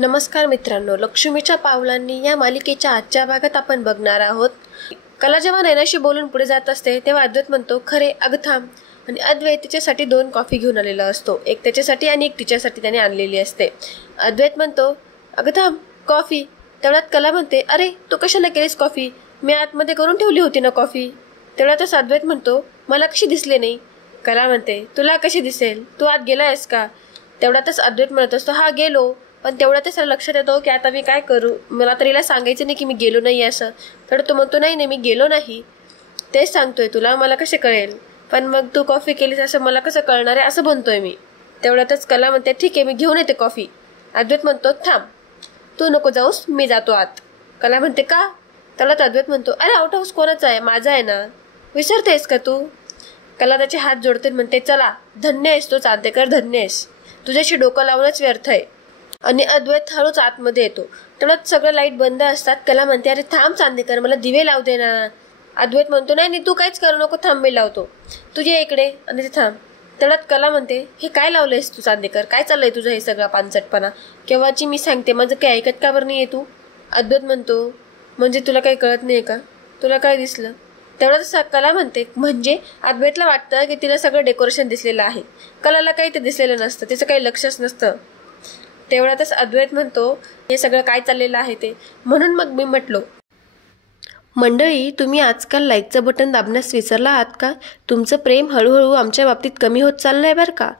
नमस्कार मित्रांनो, लक्ष्मीच्या पावलांनी या मालिकेच्या आजच्या भागात आपण बघणार आहोत. कला जेव्हा नैनाशी बोलून पुढे जात असते तेव्हा अद्वैत म्हणतो, खरे अगं थांब. आणि अद्वैत तिच्यासाठी 2 कॉफी घेऊन आलेला असतो. एक त्याच्यासाठी आणि एक तिच्यासाठी त्याने आणलेली असते. अद्वैत म्हणतो, अगं थांब, कॉफी. तेवढ्यात कला म्हणते, अरे तू कशाला केलीस कॉफी? मी आतमध्ये करून ठेवली होती ना कॉफी. तेवढ्यातच अद्वैत म्हणतो, मला कशी दिसली नाही? कला म्हणते, तुला कशी दिसेल? तू आत गेलायस का? तेवढ्यातच अद्वैत म्हणत असतो, हा गेलो. पण तेवढ्यातच त्याला लक्षात येतो की आता मी काय करू, मला तर हिला सांगायचं नाही की मी गेलो नाही असं. तर तो म्हणतो, नाही मी गेलो नाही, तेच सांगतोय तुला, मला कसे कळेल? पण मग तू कॉफी केलीस असं मला कसं कळणार आहे असं म्हणतोय मी. तेवढ्यातच कला म्हणते, ठीक आहे मी घेऊन येते कॉफी. अद्वैत म्हणतो, थांब, तू नको जाऊस, मी जातो आत. कला म्हणते, का? तेवढ्यात अद्वैत म्हणतो, अरे आउट हाऊस कोणाचा आहे? माझा आहे ना, विसरतेस का तू? कला त्याचे हात जोडते म्हणते, चला, धन्य आहेस तो चांदेकर, धन्य आहेस, तुझ्याशी डोकं लावणंच व्यर्थ आहे. आणि अद्वैत हळूच आतमध्ये येतो. तेवढ्यात सगळं लाईट बंद असतात. कला म्हणते, अरे थांब चांदेकर, मला दिवे लावू दे ना. अद्वैत म्हणतो, नाही तू काहीच करू नको, थांब मी लावतो, तुझे इकडे आणि ते थांब. तेवढ्यात कला म्हणते, हे काय लावलंयस तू चांदेकर? काय चाललंय तुझं हे सगळं पानसटपणा? केव्हाची मी सांगते, माझं काही ऐकत का बरं नाही तू? अद्वैत म्हणतो, म्हणजे तुला काही कळत नाही का? तुला काय दिसलं? तेवढ्याच कला म्हणते, म्हणजे अद्वैतला वाटतं की तिला सगळं डेकोरेशन दिसलेलं आहे. कलाला काही ते दिसलेलं नसतं, तिचं काही लक्षच नसतं. तेवढ्यातच अद्वैत म्हणतो, हे सगळं काय चाललेलं आहे ते. म्हणून मग मी म्हटलो, मंडळी तुम्ही आजकाल लाईकचं बटन दाबण्यास विसरला आहात का? तुमचं प्रेम हळूहळू आमच्या बाबतीत कमी होत चाललंय बरं का.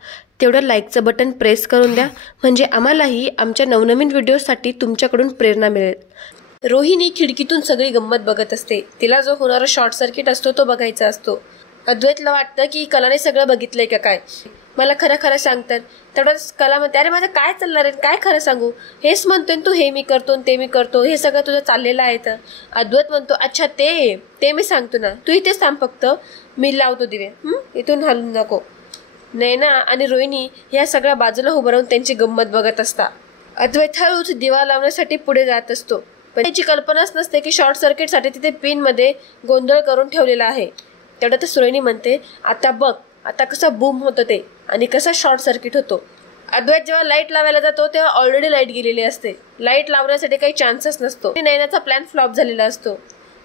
तेवढं लाईकचं बटन प्रेस करून द्या, म्हणजे आम्हालाही आमच्या नवनवीन व्हिडिओसाठी तुमच्याकडून प्रेरणा मिळेल. रोहिणी खिडकीतून सगळी गंमत बघत असते. तिला जो होणारा शॉर्ट सर्किट असतो तो बघायचा असतो. अद्वैतला वाटतं की कलाने सगळं बघितलंय का काय, मला खरं खरं सांगतात. तेवढंच कला म्हणते, अरे माझं काय चालणार आहे, काय खरं सांगू? हेच म्हणतोय तू, हे मी करतो ते मी करतो, हे सगळं तुझं चाललेलं आहे. तर अद्वैत म्हणतो, अच्छा ते मी सांगतो ना, तू इथेच थांब, फक्त मी लावतो दिवे, इथून हलून नको. नैना आणि रोहिणी ह्या सगळ्या बाजूला उभं राहून त्यांची गंमत बघत असतात. अद्वैत हळूच दिवा लावण्यासाठी पुढे जात असतो. पण त्याची कल्पनाच नसते की शॉर्ट सर्किटसाठी तिथे पिन मध्ये गोंधळ करून ठेवलेला आहे. तेवढ्यातच रोहिणी म्हणते, आता बघ, आता कसं बूम होतं ते आणि कसा शॉर्ट सर्किट होतो. अद्वैत जेव्हा लाईट लावायला जातो तेव्हा ऑलरेडी लाईट गेलेली असते. लाईट लावण्यासाठी काही चान्सच नसतो. नैनाचा प्लॅन फ्लॉप झालेला असतो.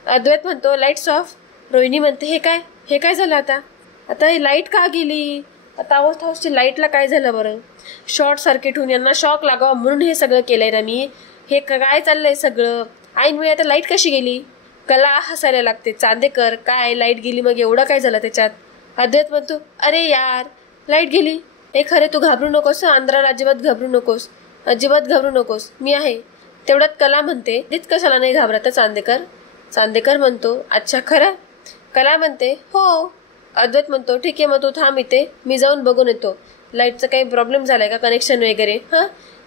अद्वैत म्हणतो, लाईट्स ऑफ. रोहिणी म्हणते, हे काय झालं आता ही लाईट का गेली? आता हाऊसची लाईटला काय झालं बरं? शॉर्ट सर्किट होऊन यांना शॉक लागावा म्हणून हे सगळं केलंय ना मी. हे काय चाललंय सगळं? ऐनवेळी आता लाईट कशी गेली? कला हसायला लागते, चांदेकर काय लाईट गेली मग एवढं काय झालं त्याच्यात? अद्वैत म्हणतो, अरे यार लाईट गेली, हे खरे तू घाबरू नकोस, अंधाराला अजिबात घाबरू नकोस, मी आहे. तेवढ्यात कला म्हणते, तीच कशाला नाही घाबरत चांदेकर म्हणतो, अच्छा खरं? कला म्हणते, हो. अद्वैत म्हणतो, ठीक आहे मग तू थांब इथे, मी जाऊन बघून येतो, लाईटचा काही प्रॉब्लेम झालाय का, कनेक्शन वगैरे.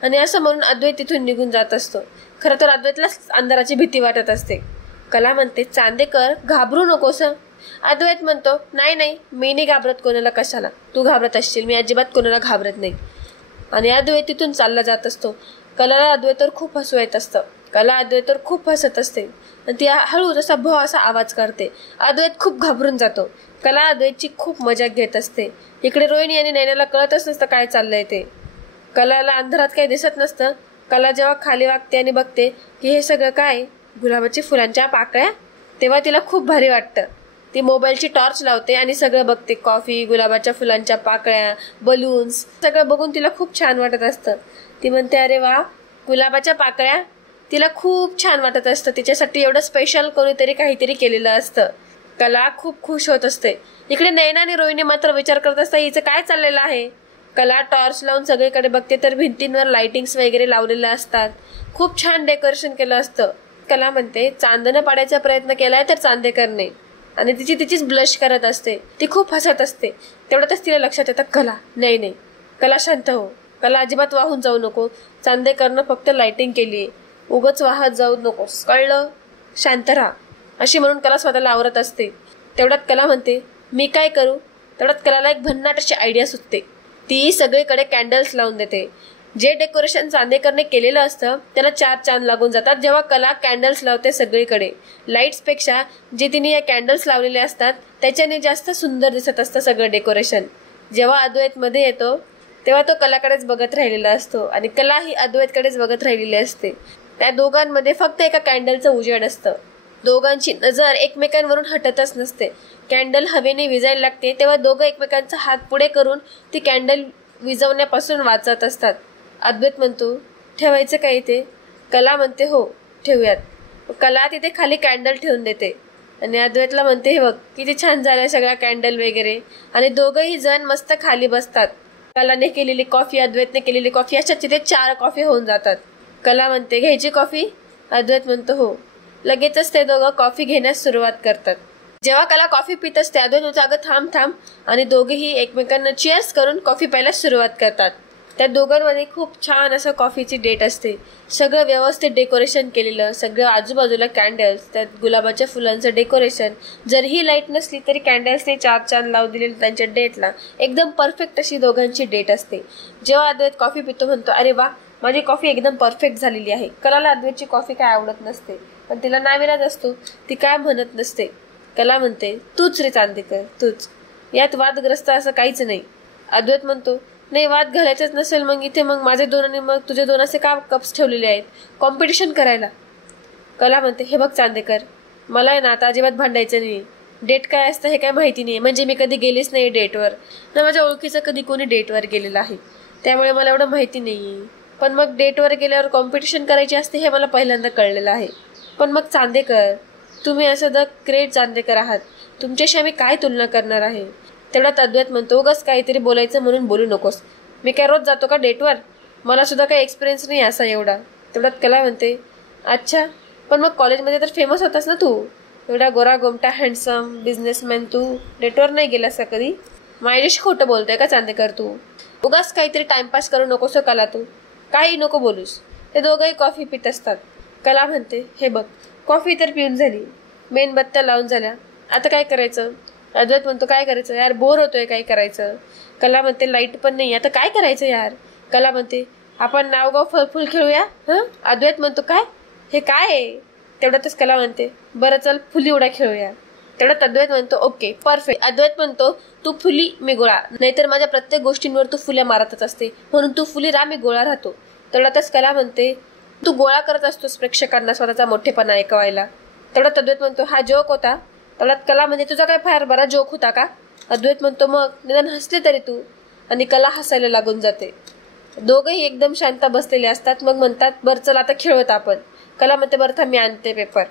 आणि असं म्हणून अद्वैत तिथून निघून जात असतो. खरं तर अद्वैतला अंधाराची भीती वाटत असते. कला म्हणते, चांदेकर घाबरू नकोस. अद्वैत म्हणतो, नाही मी नाही घाबरत कोणाला, कशाला तू घाबरत असशील, मी अजिबात कोणाला घाबरत नाही. आणि अद्वैत तिथून चालला जात असतो. कलाला अद्वैतवर खूप हसू येत असतं. कला अद्वैतवर खूप हसत असते आणि ती हळू तसा भो असा आवाज करते. अद्वैत खूप घाबरून जातो. कला अद्वैतची खूप मजा घेत असते. इकडे रोहिणी आणि नैनाला कळतच नसतं काय चाललंय ते. कलाला अंधारात काही दिसत नसतं. कला जेव्हा खाली वागते आणि बघते की हे सगळं काय, गुलाबाच्या फुलांच्या पाकळ्या, तेव्हा तिला खूप भारी वाटतं. ती मोबाईलची टॉर्च लावते आणि सगळं बघते, कॉफी, गुलाबाच्या फुलांच्या पाकळ्या, बलून्स, सगळं बघून तिला खूप छान वाटत असतं. ती म्हणते, अरे वा, गुलाबाच्या पाकळ्या. तिला खूप छान वाटत असतं. तिच्यासाठी एवढं स्पेशल कोणीतरी काहीतरी केलेलं असतं. कला खूप खुश होत असते. इकडे नैना आणि रोहिणी मात्र विचार करत असतात, हिचं काय चाललेलं आहे. कला टॉर्च लावून सगळीकडे बघते तर भिंतींवर लाइटिंग्स वगैरे लावलेल्या असतात. खूप छान डेकोरेशन केलं असतं. कला म्हणते, चांदणं पाडायचा प्रयत्न केलाय तर चांदेकरने, आणि तिचीच ब्लश करत असते. ती खूप हसत असते. तेवढ्यातच तिला लक्षात येतं, कला नाही, कला शांत हो, कला अजिबात वाहून जाऊ नको, चांदेकरनं फक्त लाइटिंग केली, उगच वाहत जाऊ नकोस, कळलं, शांत राहा, अशी म्हणून कला स्वतःला आवरत असते. तेवढ्यात कला म्हणते, मी काय करू? तेवढ्यात कलाला एक भन्नाट अशी आयडिया सुचते. ती सगळीकडे कॅन्डल्स लावून देते. जे डेकोरेशन चांदेकरने केलेलं असतं त्याला 4 चांद लागून जातात जेव्हा कला कॅन्डल्स लावते सगळीकडे. लाईट्स पेक्षा जे तिने या कॅन्डल्स लावलेले असतात त्याच्याने जास्त सुंदर दिसत असतं सगळं डेकोरेशन. जेव्हा अद्वैत मध्ये येतो तेव्हा तो कलाकडेच बघत राहिलेला असतो आणि कला ही अद्वैतकडेच बघत राहिलेली असते. त्या दोघांमध्ये फक्त एका कॅन्डलचं उजेड असतं. दोघांची नजर एकमेकांवरून हटतच नसते. कॅन्डल हवेने विजायला लागते तेव्हा दोघं एकमेकांचा हात पुढे करून ती कॅन्डल विझवण्यापासून वाचत असतात. अद्वैत म्हणतो, ठेवायचं काय इथे? कला म्हणते, हो ठेवूयात. कला तिथे खाली कॅन्डल ठेवून देते आणि अद्वैतला म्हणते, हे बघ किती छान झाल्या सगळ्या कॅन्डल वगैरे. आणि दोघंही जण मस्त खाली बसतात. कलाने केलेली कॉफी, अद्वैतने केलेली कॉफी, अशा तिथे 4 कॉफी होऊन जातात. कला म्हणते, घ्यायची कॉफी? अद्वैत म्हणतो, हो. लगेचच ते दोघं कॉफी घेण्यास सुरुवात करतात. जेव्हा कला कॉफी पित असते अद्वैत म्हणतो, अगं थांब थांब. आणि दोघेही एकमेकांना चिअर्स करून कॉफी प्यायला सुरुवात करतात. त्या दोघांमध्ये खूप छान असं कॉफीची डेट असते. सगळं व्यवस्थित डेकोरेशन केलेलं, सगळं आजूबाजूला कॅन्डल्स, त्यात गुलाबाच्या फुलांचं डेकोरेशन. जरीही लाईट नसली तरी कॅन्डल्सने 4 चांद लावून दिलेले त्यांच्या डेटला. एकदम परफेक्ट अशी दोघांची डेट असते. जेव्हा अद्वैत कॉफी पितो म्हणतो, अरे वा, माझी कॉफी एकदम परफेक्ट झालेली आहे. कलाला अद्वैतची कॉफी काय आवडत नसते, पण तिला नाविलाज असतो. ती काय म्हणत नसते. कला म्हणते, तूच रे चांदेकर, तूच. यात वादग्रस्त असं काहीच नाही. अद्वैत म्हणतो, नाही, वाद घालायचंच नसेल मग इथे मग माझे 2 आणि मग तुझे 2 असे का कप्स ठेवलेले आहेत कॉम्पिटिशन करायला? कला म्हणते, हे बघ चांदेकर, मला आहे ना आता अजिबात भांडायचं नाही. डेट काय असतं हे काय माहिती नाही. म्हणजे मी कधी गेलीच नाही डेटवर, ना माझ्या ओळखीचं कधी कोणी डेटवर गेलेलं आहे, त्यामुळे मला एवढं माहिती नाही. पण मग डेटवर गेल्यावर कॉम्पिटिशन करायची असते हे मला पहिल्यांदा कळलेलं आहे. पण मग चांदेकर, तुम्ही असं द ग्रेट चांदेकर आहात, तुमच्याशी आम्ही काय तुलना करणार आहे? तेवढ्यात अद्वैत म्हणतो, उगाच काहीतरी बोलायचं म्हणून बोलू नकोस. मी काय रोज जातो का डेटवर? मला सुद्धा काही एक्सपिरियन्स नाही असा एवढा. तेवढ्यात कला म्हणते, अच्छा, पण मग कॉलेजमध्ये तर फेमस होतास ना तू. एवढा गोरा गोमटा हँडसम बिझनेसमॅन, तू डेटवर नाही गेलास का कधी? माझ्याशी खोटं बोलतोय का चांदेकर तू? उगाच काहीतरी टाइमपास करू नकोस कला, तू काही नको बोलूस. ते दोघंही कॉफी पित असतात. कला म्हणते, हे बघ, कॉफी तर पिऊन झाली, मेणबत्त्या लावून झाल्या, आता काय करायचं? अद्वैत म्हणतो, काय करायचं यार, बोर होतोय, काय करायचं? कला म्हणते, लाईट पण नाही, आता काय करायचं यार? कला म्हणते, आपण नावगाव फळफुल खेळूया. अद्वैत म्हणतो, काय, हे काय आहे? तेवढ्यातच कला म्हणते, बरं चल फुली उड्या खेळूया. तेवढ्यात अद्वैत म्हणतो, ओके परफेक्ट. अद्वैत म्हणतो, तू फुली मी गोळा, नाहीतर माझ्या प्रत्येक गोष्टींवर तू फुल्या मारतच असते, म्हणून तू फुली राहा, मी गोळा राहतो. तेवढ्यातच कला म्हणते, तू गोळा करत असतोस प्रेक्षकांना स्वतःचा मोठेपणा ऐकवायला. तेवढ्यात अद्वैत म्हणतो, हा जोक होता. तेवढ्यात कला म्हणजे, तुझा काय फार बरा जोक होता का? अद्वैत म्हणतो, मग निदान हसले तरी तू. आणि कला हसायला लागून जाते. दोघंही एकदम शांत बसलेले असतात. मग म्हणतात, बरं चल आता खेळत आपण. कला म्हणते, बरं थांब मी आणते पेपर.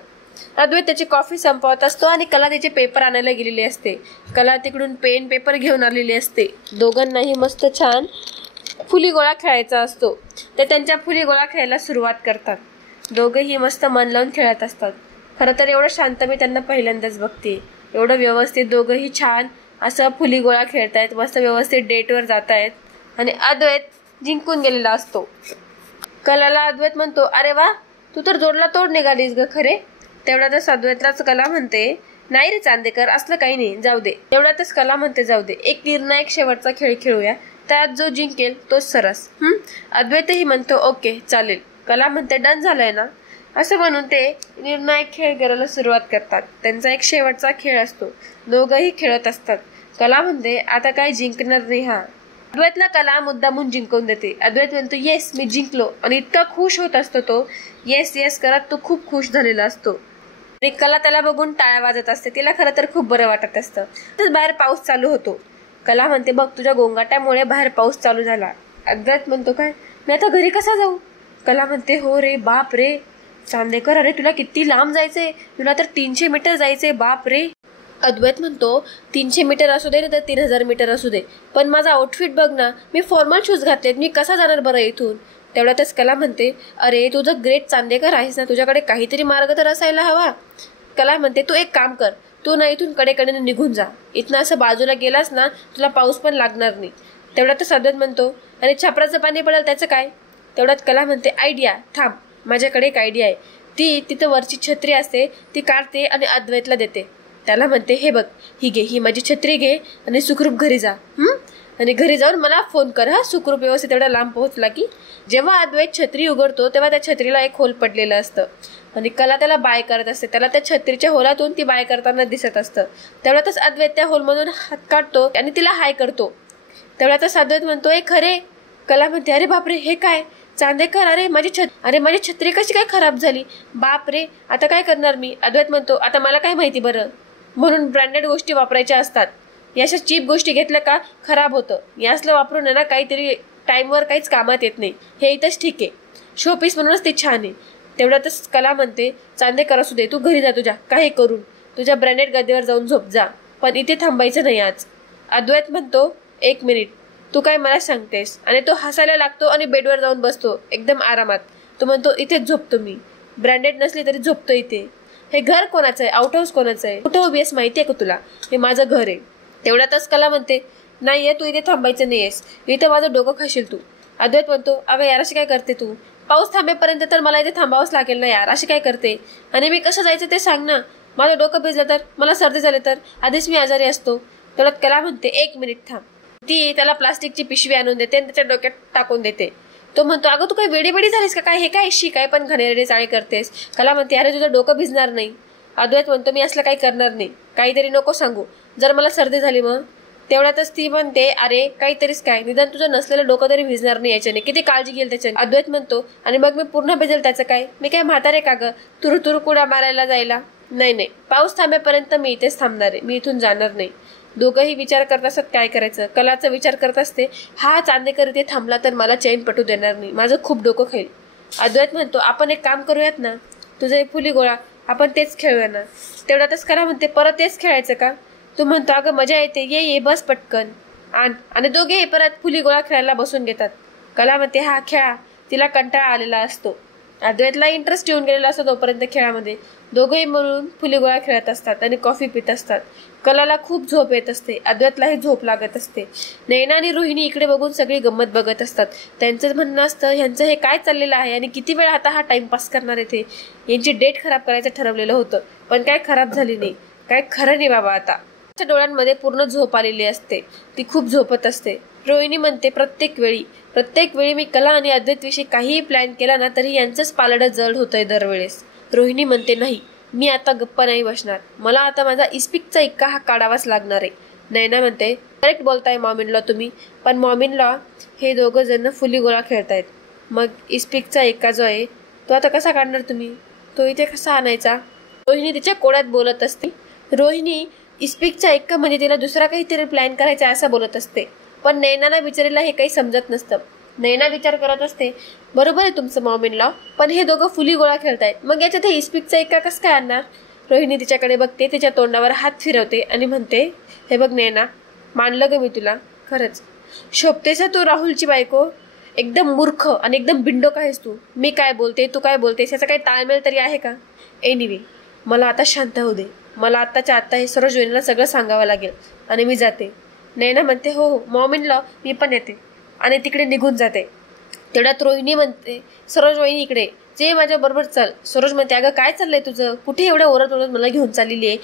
अद्वैत त्याची कॉफी संपवत असतो आणि कला त्याचे पेपर आणायला गेलेली असते. कला तिकडून पेन पेपर घेऊन आलेली असते. दोघांनाही मस्त छान फुली गोळा खेळायचा असतो. ते त्यांच्या फुली गोळा खेळायला सुरुवात करतात. दोघंही मस्त मन लावून खेळत असतात. खरं तर एवढं शांत मी त्यांना पहिल्यांदाच बघते. एवढं व्यवस्थित दोघंही छान असं फुली गोळा खेळतायत, मस्त व्यवस्थित डेटवर जात आहेत. आणि अद्वैत जिंकून गेलेला असतो. कलाला अद्वैत म्हणतो, अरे वा, तू तर जोडला तोड निघालीस ग खरे. तेवढ्यातच अद्वैतलाच कला म्हणते, नाही रे चांदेकर, असलं काही नाही, जाऊ दे. तेवढ्यातच कला म्हणते, जाऊ दे, एक निर्णायक शेवटचा खेळ खेळूया, त्यात जो जिंकेल तोच सरस. अद्वैतही म्हणतो, ओके चालेल. कला म्हणते, डन झालंय ना? असं म्हणून ते निर्णायक खेळ करायला सुरुवात करतात. त्यांचा एक शेवटचा खेळ असतो. दोघंही खेळत असतात. कला म्हणते, आता काय जिंकणार नाही हा. अद्वैतला कला मुद्दामून जिंकवून देते. अद्वैत म्हणतो, येस मी जिंकलो. आणि इतका खुश होत असतो तो, येस येस करत तो खूप खुश झालेला असतो. आणि कला त्याला बघून टाळ्या वाजत असते. तिला खरं तर खूप बरं वाटत असतं. तर बाहेर पाऊस चालू होतो. कला म्हणते, बघ तुझ्या गोंगाट्यामुळे बाहेर पाऊस चालू झाला. अद्वैत म्हणतो, काय, मी आता घरी कसा जाऊ? कला म्हणते, हो रे, बाप रे चांदेकर, अरे तुला किती लांब जायचंय, तुला तर 300 मीटर जायचंय, बाप रे. अद्वैत म्हणतो, 300 मीटर असू दे ना तर 3000 मीटर असू दे, पण माझा आउटफिट बघ ना, मी फॉर्मल शूज घातलेत, मी कसा जाणार बरं इथून? तेवढ्यातच कला म्हणते, अरे तुझं ग्रेट चांदेकर आहेस ना, तुझ्याकडे काहीतरी मार्ग तर असायला हवा. कला म्हणते, तू एक काम कर, तू ना इथून कडेकडेने निघून जा. इथनं असं बाजूला गेलास ना, तुला पाऊस पण लागणार नाही. तेवढ्यातच अद्वैत म्हणतो, अरे छापराचं पाणी पडेल त्याचं काय? तेवढ्यात कला म्हणते, आयडिया, थांब, माझ्याकडे एक आयडिया आहे. ती तिथं वरची छत्री असते, ती काढते आणि अद्वैतला देते. त्याला म्हणते, हे बघ, ही घे, ही माझी छत्री घे आणि सुखरूप घरी जा. आणि घरी जाऊन मला फोन कर हा, सुखरूप व्यवस्थित एवढा लांब पोहोचला की. जेव्हा अद्वैत छत्री उघडतो तेव्हा त्या छत्रीला एक होल पडलेलं असतं आणि कला त्याला बाय करत असते. त्याला त्या छत्रीच्या होलातून ती बाय करताना दिसत असतं. तेवढ्यातच अद्वैत त्या होलमधून हात काढतो आणि तिला हाय करतो. तेवढ्यातच अद्वैत म्हणतो ए खरे. कला म्हणते अरे बापरे हे काय. चांदेकर अरे माझी छत्री कशी काय खराब झाली. बाप रे आता काय करणार मी. अद्वैत म्हणतो आता मला काय माहिती बरं. म्हणून ब्रँडेड गोष्टी वापरायच्या असतात. याच्या चीप गोष्टी घेतल्या का खराब होतं. यासलं वापरून ना काहीतरी टाइमवर काहीच कामात येत नाही. हे इथंच ठीक आहे. शोपीस म्हणूनच ते छान आहे. तेवढ्यातच कला म्हणते चांदेकर असू दे तू घरी जा तुझ्या काही करून. तुझ्या ब्रँडेड गद्देवर जाऊन झोप जा. पण इथे थांबायचं नाही आज. अद्वैत म्हणतो 1 मिनिट तू काय मला सांगतेस. आणि तो हसायला लागतो आणि बेडवर जाऊन बसतो एकदम आरामात. तो म्हणतो इथेच झोपतो मी. ब्रँडेड नसली तरी झोपतो इथे. हे घर कोणाचं आहे. आउट हाऊस कोणाचं आहे. कुठं उभी आहेस माहिती आहे का तुला. हे माझं घर आहे. तेवढ्यातच कला म्हणते नाहीये तू इथे थांबायचं नाहीयेस. इथं माझं डोकं खाशील तू. अद्वैत म्हणतो अगं यार अशी काय करते तू. पाऊस थांबेपर्यंत तर मला इथे थांबावंच लागेल ना यार. अशी काय करते. आणि मी कसं जायचं ते सांग ना. माझं डोकं भिजलं तर मला सर्दी झाली तर आधीच मी आजारी असतो. तेवढ्यात कला म्हणते 1 मिनिट थांब. ती त्याला प्लास्टिकची पिशवी आणून देते आणि त्याच्या डोक्यात टाकून देते. तो म्हणतो अगं तू काही वेडी झालीस का काय. हे काय शी काय पण घाणेरडे चाळे करतेस. कला म्हणते अरे तुझं डोकं भिजणार नाही. अद्वैत म्हणतो मी असलं काही करणार नाही. काहीतरी नको सांगू. जर मला सर्दी झाली मग. तेवढ्यातच ती म्हणते अरे काहीतरीच काय निदान तुझं नसलेलं डोकं तरी भिजणार नाही याच्याने. किती काळजी घेईल त्याच्याने. अद्वैत म्हणतो आणि मग मी पूर्ण भिजेल त्याचं काय. मी काय म्हातारे का ग तुरतुर कुडा मारायला जायला. नाही पाऊस थांबेपर्यंत मी इथेच थांबणार आहे. मी इथून जाणार नाही. दोघंही विचार करत असत काय करायचं. कलाचा विचार करत असते हा चांदेकर इथे थांबला तर मला चैन पटू देणार नाही. माझं खूप डोकं खाईल. अद्वैत म्हणतो आपण एक काम करूयात ना. तुझं फुली गोळा आपण तेच खेळूया ना. तेवढ्यातच कला म्हणते परत तेच खेळायचं का. तू म्हणतो अगं मजा येते ये बस पटकन आण. आणि दोघे परत फुली गोळा खेळायला बसून घेतात. कला म्हणते हा खेळा. तिला कंटाळा आलेला असतो. अद्वैतला इंटरेस्ट येऊन गेलेला असतो तोपर्यंत खेळामध्ये. दोघेही मिळून फुली गोळा खेळत असतात आणि कॉफी पित असतात. कलाला खूप झोप येत असते. अद्वैतलाही झोप लागत असते. नैना आणि रोहिणी इकडे बघून सगळी गंमत बघत असतात. त्यांचं म्हणणं असतं ह्यांचं हे काय चाललेलं आहे आणि किती वेळ आता हा टाइमपास करणार आहे. यांची डेट खराब करायचं ठरवलेलं होतं पण काय खराब झाली नाही. काय खरं नाही बाबा आता. डोळ्यांमध्ये पूर्ण झोप आलेली असते. ती खूप झोपत असते. रोहिणी म्हणते प्रत्येक वेळी मी कला आणि अद्वैत विषयी काहीही प्लॅन केला ना तरी यांचंच पालडं जड होतंय दरवेळेस. रोहिणी म्हणते नाही मी आता गप्पा नाही बसणार. मला आता माझा इस्पिकचा इक्का हा काढावाच लागणार आहे. नैना म्हणते करेक्ट बोलताय मॉमिनला तुम्ही. पण मॉमिनला हे दोघं जण फुली गोळा खेळतायत. मग इस्पिकचा इक्का जो आहे तो आता कसा काढणार तुम्ही. तो इथे कसा आणायचा. रोहिणी तिच्या कोड्यात बोलत असते. रोहिणी इस्पिकचा इक्का म्हणजे तिला दुसरा काहीतरी प्लॅन करायचा असं बोलत असते. पण नैनाला बिचारीला हे काही समजत नसतं. नैना विचार करत असते बरोबर आहे तुमचं मॉमिनला. पण हे दोघं फुली गोळा खेळतायत मग याच्यात हे इस्पिकचा इक्का कसं काय आणणार. रोहिणी तिच्याकडे बघते. तिच्या तोंडावर हात फिरवते आणि म्हणते हे बघ नैना मानलं ग मी तुला. खरंच शोभतेस तू राहुलची बायको. एकदम मूर्ख आणि एकदम बिंडोक आहेस तू. मी काय बोलते तू काय बोलतेस याचा काही ताळमेळ तरी आहे का. एनिवे मला आता शांत होऊ दे. मला आत्ताच्या आत्ता हे सरोजवेनीला सगळं सांगावं लागेल आणि मी जाते. नैना म्हणते हो मॉमिनला मी पण येते आणि तिकडे निघून जाते. तेवढ्यात रोहिणी म्हणते सरोजवहिनी इकडे जे माझ्या बरोबर चल. सरोज म्हणते अगं काय चाललंय तुझं. कुठे एवढ्या ओरत मला घेऊन चाललेली आहे.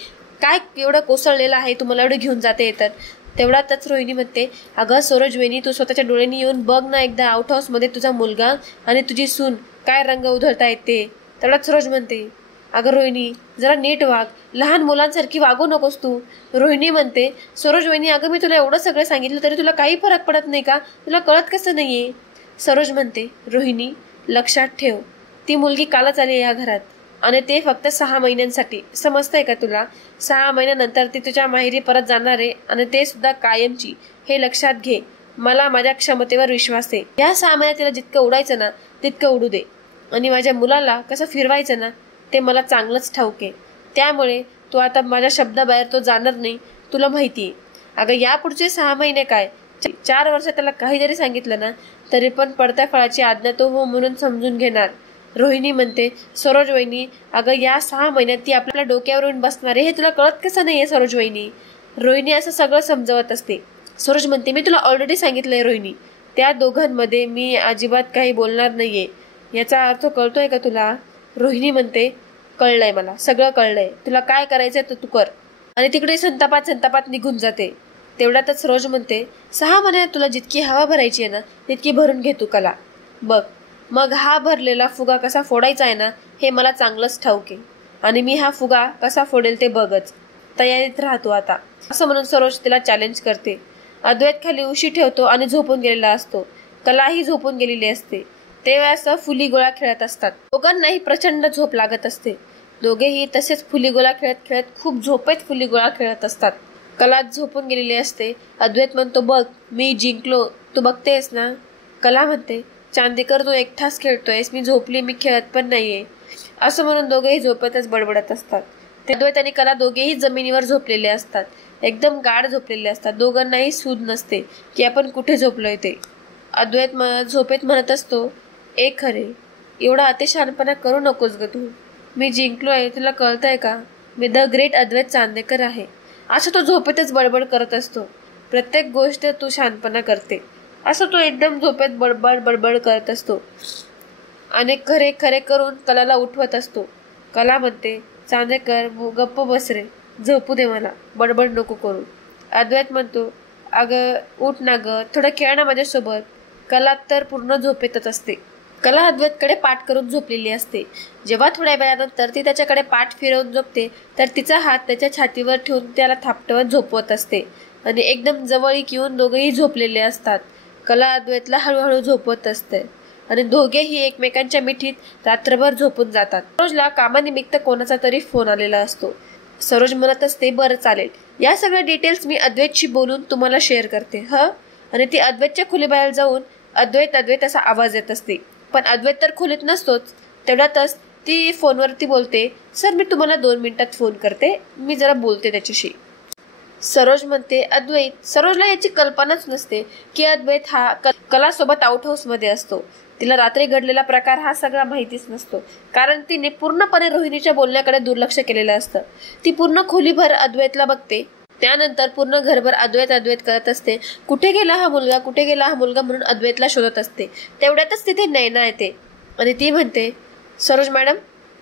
काय एवढं कोसळलेलं आहे तुम्हाला एवढं घेऊन जाते येतात. तेवढ्यातच रोहिणी म्हणते अगं सरोजवेनी तू स्वतःच्या डोळ्यांनी येऊन बघ ना एकदा आउट हाऊस मध्ये तुझा मुलगा आणि तुझी सून काय रंग उधळतायत ते. तेवढ्यात सरोज म्हणते अगं रोहिणी जरा नीट वाग. लहान मुलांसारखी वागू नकोस तू. रोहिणी म्हणते सरोज वहिनी अगं मी तुला एवढं सगळं सांगितलं तरी तुला काही फरक पडत नाही का. तुला कळत कसं नाहीये. सरोज म्हणते रोहिणी लक्षात ठेव ती मुलगी कालच आली या घरात आणि ते फक्त 6 महिन्यांसाठी. समजतंय का तुला. 6 महिन्यानंतर ती तुझ्या माहेरी परत जाणार आहे आणि ते सुद्धा कायमची. हे लक्षात घे. मला माझ्या क्षमतेवर विश्वास आहे. या 6 महिन्यात तिला जितकं उडायचं ना तितकं उडू दे. आणि माझ्या मुलाला कसं फिरवायचं ना ते मला चांगलंच ठाऊक आहे. त्यामुळे तू आता माझ्या शब्दाबाहेर तो जाणार नाही. तुला माहितीये. अगं या पुढचे 6 महिने काय 4 वर्ष त्याला काही जरी सांगितलं ना तरी पण पडत्या फळाची आज्ञा तो हो म्हणून समजून घेणार. रोहिणी म्हणते सरोज वहिनी अगं या 6 महिन्यात ती आपल्या डोक्यावरून बसणार आहे. हे तुला कळत कसं नाहीये सरोज वहिनी. रोहिणी असं सगळं समजवत असते. सरोज म्हणते मी तुला ऑलरेडी सांगितलंय रोहिणी त्या दोघांमध्ये मी अजिबात काही बोलणार नाहीये. याचा अर्थ कळतोय का तुला. रोहिणी म्हणते कळलंय मला सगळं कळलंय. तुला काय करायचंय तर तू कर. आणि तिकडे संतापात निघून जाते. तेवढ्यातच सरोज म्हणते 6 महिन्यात तुला जितकी हवा भरायची आहे ना तितकी भरून घे तू कला. बघ मग हा भरलेला फुगा कसा फोडायचा आहे ना हे मला चांगलंच ठाऊक आहे. आणि मी हा फुगा कसा फोडेल ते बघच. तयारीत राहतो आता. असं म्हणून सरोज तिला चॅलेंज करते. अद्वैत खाली उशी ठेवतो आणि झोपून गेलेला असतो. कलाही झोपून गेलेली असते. तेव्हा फुली गोळा खेळत असतात. दोघांनाही प्रचंड झोप लागत असते. दोघेही तसेच फुली गोळा खेळत खेळत खूप झोपेत फुली गोळा खेळत असतात. कला झोपून गेलेली असते. अद्वैत म्हणतो, बघ मी जिंकलो, तू बघतेस ना. कला म्हणते, चांदेकर तू एकटाच खेळतोयस, मी झोपली, मी खेळत पण नाहीये. असं म्हणून दोघेही झोपेतच बडबडत असतात. अद्वैत आणि कला दोघेही जमिनीवर झोपलेले असतात. एकदम गाढ झोपलेले असतात. दोघांनाही सूद नसते की आपण कुठे झोपलोय ते. अद्वैत झोपेत म्हणत असतो, ए खरे, एवढा अतिशहाणपणा करू नकोस ग तू. मी जिंकलोय, तुला कळतंय का? मी द ग्रेट अद्वैत चांदेकर आहे. असं तो झोपेतच बडबड करत असतो. प्रत्येक गोष्ट तू शहाणपणा करते, असं तो एकदम झोपेत बडबड करत असतो. आणि खरे खरे करून कलाला उठवत असतो. कला म्हणते, चांदेकर गप्प बस रे, झोपू दे मला, बडबड नको करू. अद्वैत म्हणतो, अगं उठ ना ग, थोडं खेळ ना माझ्यासोबत. कला तर पूर्ण झोपेतच असते. कला अद्वैतकडे पाठ करून झोपलेली असते. जेव्हा थोड्या वेळानंतर ती त्याच्याकडे पाठ फिरवून झोपते तर तिचा हात त्याच्या छातीवर ठेवून त्याला थापटवत झोपवत असते आणि एकदम जवळीक येऊन दोघेही झोपलेले असतात. कला अद्वैतला हळूहळू झोपवत असते आणि दोघेही एकमेकांच्या मिठीत रात्रभर झोपून जातात. सरोजला कामानिमित्त कोणाचा तरी फोन आलेला असतो. सरोज म्हणत असते, बरं चालेल, या सगळ्या डिटेल्स मी अद्वैतशी बोलून तुम्हाला शेअर करते आणि ती अद्वैतच्या खोलीबाहेर जाऊन अद्वैत असा आवाज येत असते. पण अद्वैत तर खोलीत नसतोच. तेवढ्यातच ती फोनवरती बोलते, सर मी तुम्हाला 2 मिनिटात फोन करते, मी जरा बोलते त्याच्याशी. सरोज म्हणते, अद्वैत. सरोजला याची कल्पनाच नसते की अद्वैत हा कलासोबत आउट हाऊस मध्ये असतो. तिला रात्री घडलेला प्रकार हा सगळा माहितीच नसतो, कारण तिने पूर्णपणे रोहिणीच्या बोलण्याकडे दुर्लक्ष केलेलं असतं. ती पूर्ण खोलीभर अद्वैतला बघते. त्यानंतर पूर्ण घरभर अद्वैत करत असते. कुठे गेला हा मुलगा म्हणून अद्वैतला शोधत असते. तेवढ्यातच तिथे नैना येते आणि ती म्हणते, सरोज मॅडम,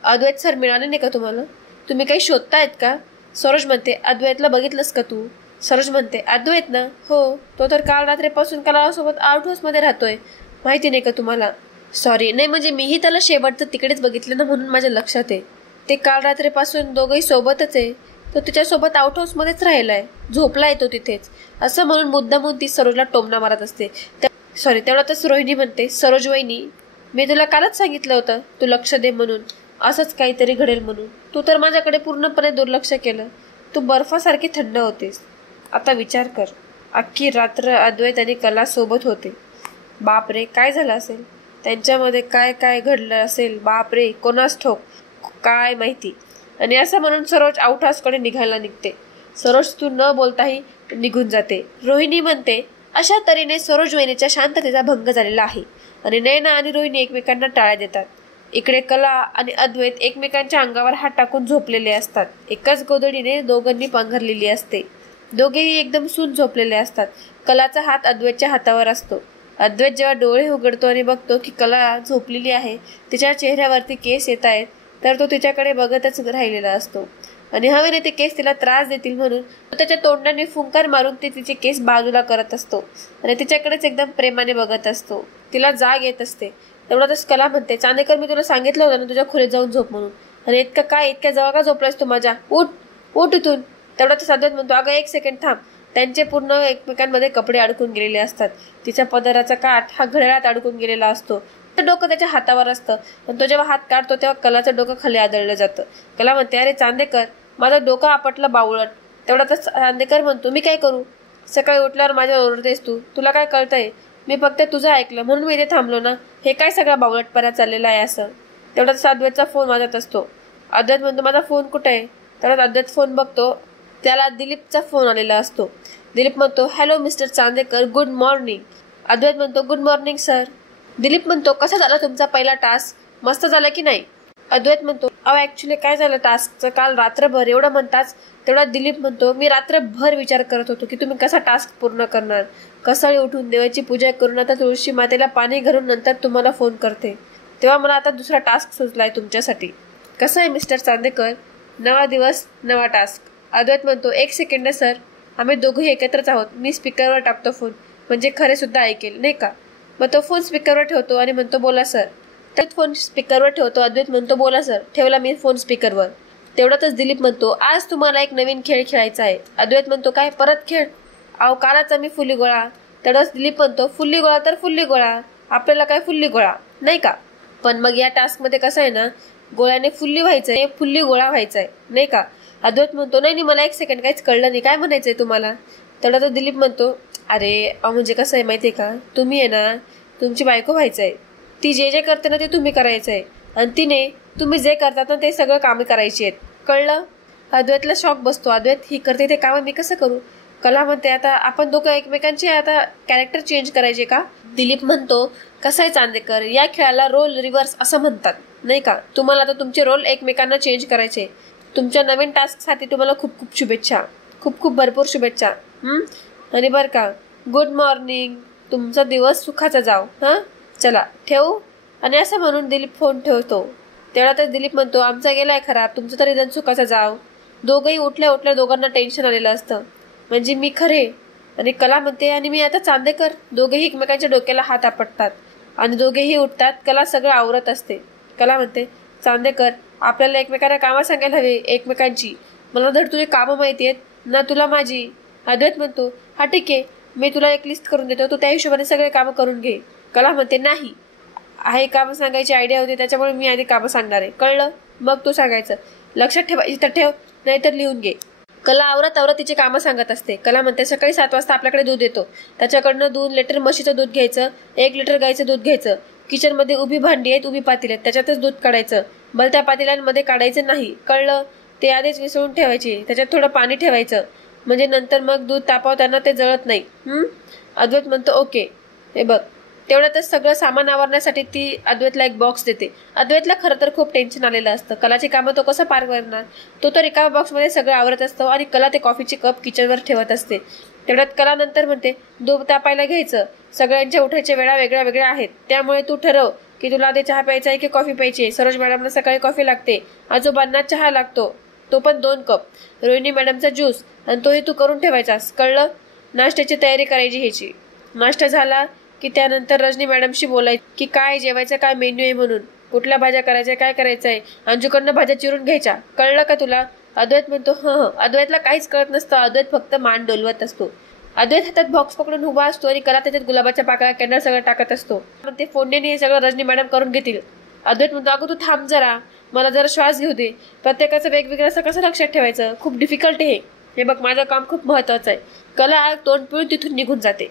अद्वैत सर मिळाले नाही का तुम्हाला? तुम्ही काही शोधतायत का? सरोज म्हणते, अद्वैतला बघितलंस का तू? सरोज म्हणते, अद्वैत ना? हो, तो तर काल रात्रीपासून कलासोबत आउट हाऊस मध्ये राहतोय. माहिती नाही का तुम्हाला? सॉरी, नाही म्हणजे मीही त्याला शेवटचं तिकडेच बघितलं ना, म्हणून माझ्या लक्षात आहे. ते काल रात्रीपासून दोघंही सोबतच आहे. तो तिच्यासोबत आउट हाऊस मध्येच राहिलाय, झोपलाय तो तिथेच. असं म्हणून मुद्दामून ती सरोजला टोमणा मारत असते. तेवढ्यातच रोहिणी म्हणते, सरोज वहिनी, मी तुला कालच सांगितलं होतं तू लक्ष दे म्हणून, असंच काहीतरी घडेल म्हणून. तू तर माझ्याकडे पूर्णपणे दुर्लक्ष केलं. तू बर्फासारखी थंड होतेस. आता विचार कर, अख्खी रात्र अद्वैत आणि कला सोबत होते. बापरे, काय झालं असेल त्यांच्यामध्ये, काय काय घडलं असेल, बापरे, कोणास ठाऊक, काय माहिती. आणि असं म्हणून सरोज आउट हाऊसकडे निघायला निघते. सरोज तू न बोलताही निघून जाते. रोहिणी म्हणते, अशा तऱ्हेने सरोज वहिनीच्या शांततेचा भंग झालेला आहे आणि नैना आणि रोहिणी एकमेकांना टाळ्या देतात. इकडे कला आणि अद्वैत एकमेकांच्या अंगावर हात टाकून झोपलेले असतात. एकाच गोधडीने दोघांनी पांघरलेली असते. दोघेही एकदम सून झोपलेले असतात. कलाचा हात अद्वैतच्या हातावर असतो. अद्वैत जेव्हा डोळे उघडतो आणि बघतो की कला झोपलेली आहे, तिच्या चेहऱ्यावरती केस येत आहेत, तर तो तिच्याकडे बघतच राहिलेला असतो आणि हवेने ते केस तिला त्रास देतील म्हणून तो त्याच्या तोंडाने फुंकार मारून ते तिचे केस बाजूला करत असतो आणि तिच्याकडेच एकदम प्रेमाने बघत असतो. तिला जाग येत असते. तेवढ्यातच कला म्हणते, चांदेकर, मी तुला सांगितलं होतं ना तुझ्या खोलीत जाऊन झोप म्हणून, आणि इतक्या जवळ का झोपलास तू माझ्या? उठ इथून. तेवढ्यातच अद्वैत म्हणतो, अगं 1 सेकंड थांब. त्यांचे पूर्ण एकमेकांमध्ये कपडे अडकून गेलेले असतात. तिच्या पदराचा काठ हा घड्याळात अडकून गेलेला असतो. डोकं त्याच्या हातावर असतं आणि तो जेव्हा हात काढतो तेव्हा कलाचं डोकं खाली आदळलं जातं. कला म्हणते, अरे चांदेकर, माझं डोकं आपटलं बावळट. तेवढ्यातच चांदेकर म्हणतो, मी काय करू? सकाळी उठल्यावर माझ्या ओरडतेस तू, तुला काय कळतंय? मी फक्त तुझं ऐकलं म्हणून मी इथे थांबलो ना. हे काय सगळा बावळटपणा चाललेला आहे असं? तेवढ्यात अद्वैतचा फोन वाजत असतो. अद्वैत म्हणतो, माझा फोन कुठे आहे? तेवढ्यात अद्वैत फोन बघतो. त्याला दिलीपचा फोन आलेला असतो. दिलीप म्हणतो, hello mister Chandekar, good morning. Advait म्हणतो, गुड मॉर्निंग सर. दिलीप म्हणतो, कसा झाला तुमचा पहिला टास्क? मस्त झाला की नाही? अद्वैत म्हणतो, ऍक्च्युली काय झालं टास्कचं, काल रात्रभर एवढं म्हणताच. तेवढा दिलीप म्हणतो, मी रात्रभर विचार करत होतो की तुम्ही कसा टास्क पूर्ण करणार. कसाळी उठून देवाची पूजा करून आता तुळशी मातेला पाणी घालून नंतर तुम्हाला फोन करते. तेव्हा मला आता दुसरा टास्क सुचलाय तुमच्यासाठी. कसं आहे मिस्टर चांदेकर, नवा दिवस नवा टास्क. अद्वैत म्हणतो, 1 सेकंड सर, आम्ही दोघंही एकत्रच आहोत. मी स्पीकरवर टाकतो फोन, म्हणजे खरे सुद्धा ऐकेल नाही का? मग तो फोन स्पीकरवर ठेवतो आणि म्हणतो, बोला सर. तर फोन स्पीकरवर ठेवतो. अद्वैत म्हणतो, बोला सर. ठेवला मी फोन स्पीकरवर. तेवढ्यातच दिलीप म्हणतो, आज तुम्हाला एक नवीन खेळ खेळायचा आहे. अद्वैत म्हणतो, काय परत खेळ? अहो कालच आम्ही फुल्ली गोळा. तेवढंच दिलीप म्हणतो फुल्ली गोळा तर फुल्ली गोळा, आपल्याला काय फुल्ली गोळा नाही का. पण मग या टास्क मध्ये कसं आहे ना, गोळ्याने फुल्ली व्हायचंय, फुल्ली गोळा व्हायचाय नाही का. अद्वैत म्हणतो नाही मला 1 सेकंड काहीच कळलं नाही, काय म्हणायचंय तुम्हाला. तेवढा तो दिलीप म्हणतो अरे म्हणजे कसं आहे माहितीये का, तुम्ही आहे ना तुमची बायको व्हायचंय, ती जे जे करते ना ते तुम्ही करायचंय, आणि तिने तुम्ही जे करतात ना ते सगळं कामे करायची आहेत, कळलं. अद्वैतला शॉक बसतो. अद्वैत ही करते ते काम मी कसं करू. कला म्हणते आता आपण दोघं एकमेकांचे आता कॅरेक्टर चेंज करायचे का. दिलीप म्हणतो कसं आहे चांदेकर, या खेळाला रोल रिव्हर्स असं म्हणतात नाही का. तुम्हाला आता तुमचे रोल एकमेकांना चेंज करायचे. तुमच्या नवीन टास्क साठी तुम्हाला खूप खूप शुभेच्छा, खूप खूप भरपूर शुभेच्छा. आणि बरं का, गुड मॉर्निंग, तुमचा दिवस सुखाचा जाव. चला ठेवू. आणि असं म्हणून दिलीप फोन ठेवतो. तेवढ्यातच दिलीप म्हणतो आमचा गेलाय खराब, तुमचं तरी जण सुखाचा जाव. दोघंही उठल्या उठल्या दोघांना टेन्शन आलेलं असतं. म्हणजे मी खरे आणि कला म्हणते आणि मी आता चांदेकर. दोघेही एकमेकांच्या डोक्याला हात आपटतात आणि दोघेही उठतात. कला सगळं आवरत असते. कला म्हणते चांदेकर आपल्याला एकमेकांना कामं सांगायला हवे एकमेकांची. मला धड तुझी कामं माहिती आहेत ना तुला माझी. अद्वैत म्हणतो हा ठीक आहे, मी तुला एक लिस्ट करून देतो, तू त्या हिशोबाने सगळे कामं करून घे. कला म्हणते नाही, आहे कामं सांगायची आयडिया होती त्याच्यामुळे मी आधी कामं सांगणार आहे, कळलं. मग तू सांगायचं, लक्षात ठेवायची तर ठेव, नाहीतर लिहून घे. कला आवरत आवरत तिची कामं सांगत असते. कला म्हणते सकाळी 7 वाजता आपल्याकडे दूध येतो, त्याच्याकडनं 2 लिटर म्हशीचं दूध घ्यायचं, 1 लिटर गाईचं दूध घ्यायचं. किचन मध्ये उभी भांडी आहेत, उभी पातेली आहेत, त्याच्यातच दूध काढायचं. भलत्या पातेल्यांमध्ये काढायचं नाही, कळलं. ते आधीच विसळून ठेवायचे, त्याच्यात थोडं पाणी ठेवायचं, म्हणजे नंतर मग दूध तापवताना ते जळत नाही. अद्वैत म्हणतो ओके. हे बघ. तेवढ्यातच सगळं सामान आवरण्यासाठी ती अद्वैतला एक बॉक्स देते. अद्वैतला खरं तर खूप टेन्शन आलेलं असतं. कलाची कामं तो कसं पार करणार. तो तर एका बॉक्समध्ये सगळं आवरत असतो आणि कला ते कॉफीची कप किचनवर ठेवत असते. तेवढ्यात कला नंतर म्हणते दूध तापायला घ्यायचं, सगळ्यांच्या उठायच्या वेळा वेगळ्या वेगळ्या आहेत, त्यामुळे तू ठरव की तुला आधी चहा प्यायचा आहे की कॉफी प्यायची आहे. सरोज मॅडमला सकाळी कॉफी लागते, आजोबांना चहा लागतो, तो पण 2 कप. रोहिणी मॅडमचा ज्यूस, आणि तोही तू करून ठेवायचास, कळलं. नाश्त्याची तयारी करायची ह्याची. नाश्ता झाला की त्यानंतर रजनी मॅडमशी बोलायची की काय जेवायचं, काय मेन्यू आहे म्हणून, कुठल्या भाज्या करायच्या, काय करायचंय. अंजूकडनं भाज्या चिरून घ्यायच्या, कळलं का तुला. अद्वैत म्हणतो अद्वैतला काहीच कळत नसतं. अद्वैत फक्त मान डोलवत असतो. अद्वैत हातात बॉक्स पकडून उभा असतो आणि कला त्याच्यात गुलाबाच्या पाकळ्या, कॅन्डल सगळं टाकत असतो. ते फोडण्याने हे सगळं रजनी मॅडम करून घेतील. अद्वैत म्हणतो अगं तू थांब जरा, मला जरा श्वास घेऊ दे. प्रत्येकाचं वेगवेगळं असं कसं लक्षात ठेवायचं, खूप डिफिकल्ट आहे हे बघ, माझं काम खूप महत्वाचं आहे. कला तोंड पिळून तिथून निघून जाते.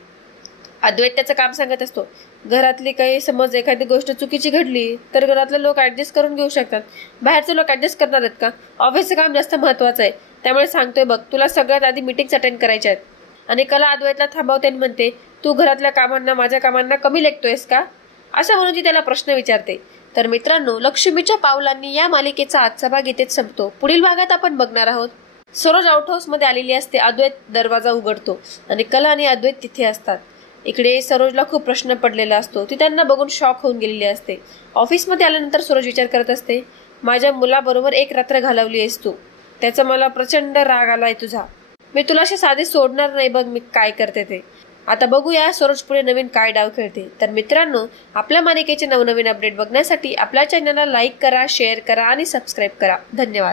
अद्वैत त्याचं काम सांगत असतो. घरातली काही समज एखादी गोष्ट चुकीची घडली तर घरातले लोक ऍडजस्ट करून घेऊ शकतात, बाहेरचे लोक ऍडजस्ट करणार आहेत का. ऑफिसचं काम जास्त महत्वाचं आहे, त्यामुळे सांगतोय बघ, तुला सगळ्यात आधी मीटिंग्स अटेंड करायच्या आहेत. आणि कला अद्वैतला थांबवते आणि म्हणते तू घरातल्या कामांना माझ्या कामांना कमी लेखतोयस का, असं म्हणून ती त्याला प्रश्न विचारते. तर मित्रांनो, लक्ष्मीच्या पावलांनी या मालिकेचा आजचा भाग इथेच संपतो. पुढील भागात आपण बघणार आहोत सरोज आउट हाऊस मध्ये आलेली असते. अद्वैत दरवाजा उघडतो आणि कला आणि अद्वैत तिथे असतात. इकडे सरोजला खूप प्रश्न पडलेला असतो. ती त्यांना बघून शॉक होऊन गेलेली असते. ऑफिसमध्ये आल्यानंतर सरोज विचार करत असते, माझ्या मुलाबरोबर 1 रात्र घालवली आहेस तू, त्याचा मला प्रचंड राग आलाय तुझा. मी तुला अशी साधी सोडणार नाही बघ, मी काय करते ते. आता बघूया सरोज पुढे नवीन काय डाव खेळते. तर मित्रांनो, आपल्या मालिकेचे नवनवीन अपडेट बघण्यासाठी आपल्या चॅनलला लाईक करा, शेअर करा आणि सबस्क्राईब करा. धन्यवाद.